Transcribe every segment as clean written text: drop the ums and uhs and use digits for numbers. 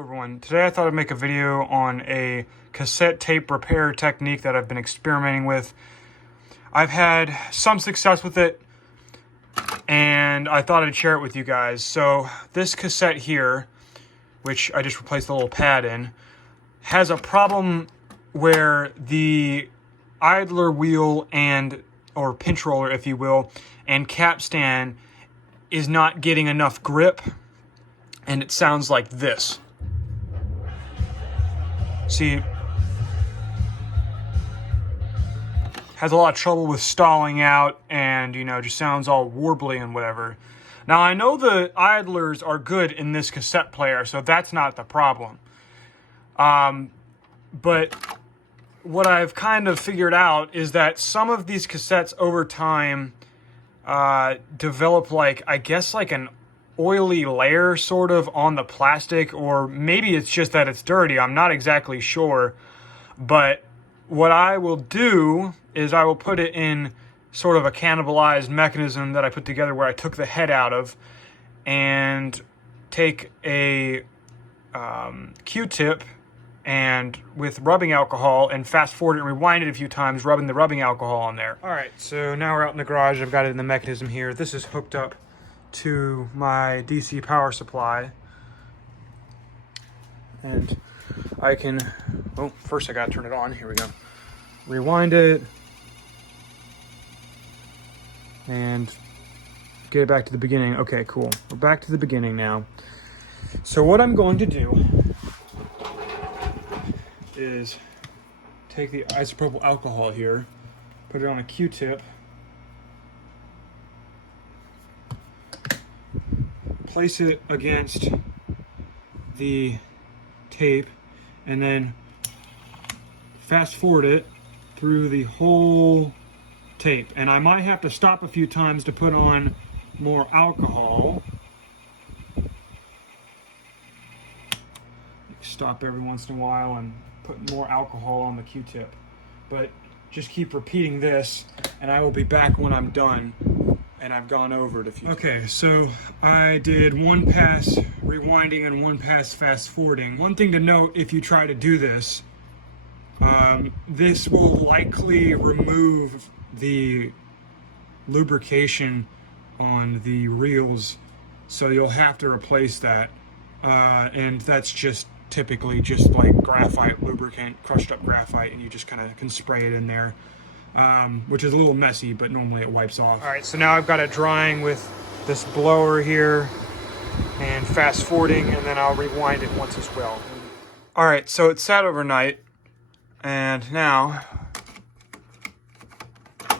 everyone. Today I thought I'd make a video on a cassette tape repair technique that I've been experimenting with. I've had some success with it, and I thought I'd share it with you guys. So this cassette here, which I just replaced the little pad in, has a problem where the idler wheel or pinch roller, if you will, and capstan is not getting enough grip, and it sounds like this. See, has a lot of trouble with stalling out, and just sounds all warbly and whatever. Now I know the idlers are good in this cassette player, so that's not the problem. But what I've kind of figured out is that some of these cassettes over time develop like an oily layer sort of on the plastic, or maybe it's just that it's dirty. I'm not exactly sure. But what I will do is I will put it in sort of a cannibalized mechanism that I put together where I took the head out of, and take a Q-tip and with rubbing alcohol and fast forward it and rewind it a few times, rubbing the rubbing alcohol on there. All right, so now we're out in the garage. I've got it in the mechanism here. This is hooked up to my DC power supply, and I can, first I gotta turn it on. Here we go. Rewind it and get it back to the beginning. Okay, cool. We're back to the beginning now. So what I'm going to do is take the isopropyl alcohol here, put it on a Q-tip, place it against the tape, and then fast forward it through the whole tape. And I might have to stop a few times to put on more alcohol. Stop every once in a while and put more alcohol on the Q-tip. But just keep repeating this, and I will be back when I'm done and I've gone over it a few times. Okay, so I did one pass rewinding and one pass fast forwarding. One thing to note if you try to do this, this will likely remove the lubrication on the reels, so you'll have to replace that. And that's just typically just like graphite lubricant, crushed up graphite, and you just kind of can spray it in there, which is a little messy, but normally it wipes off. All right, so now I've got it drying with this blower here and fast forwarding, and then I'll rewind it once as well. All right, so it sat overnight, and now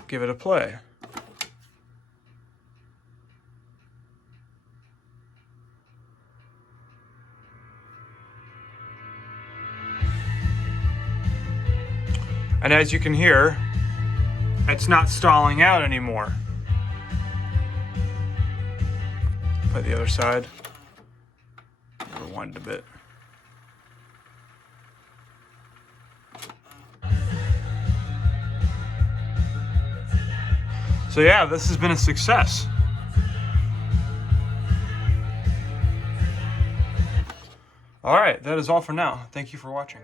give it a play. And as you can hear, it's not stalling out anymore. Play the other side. Rewind it a bit. So yeah, this has been a success. All right, that is all for now. Thank you for watching.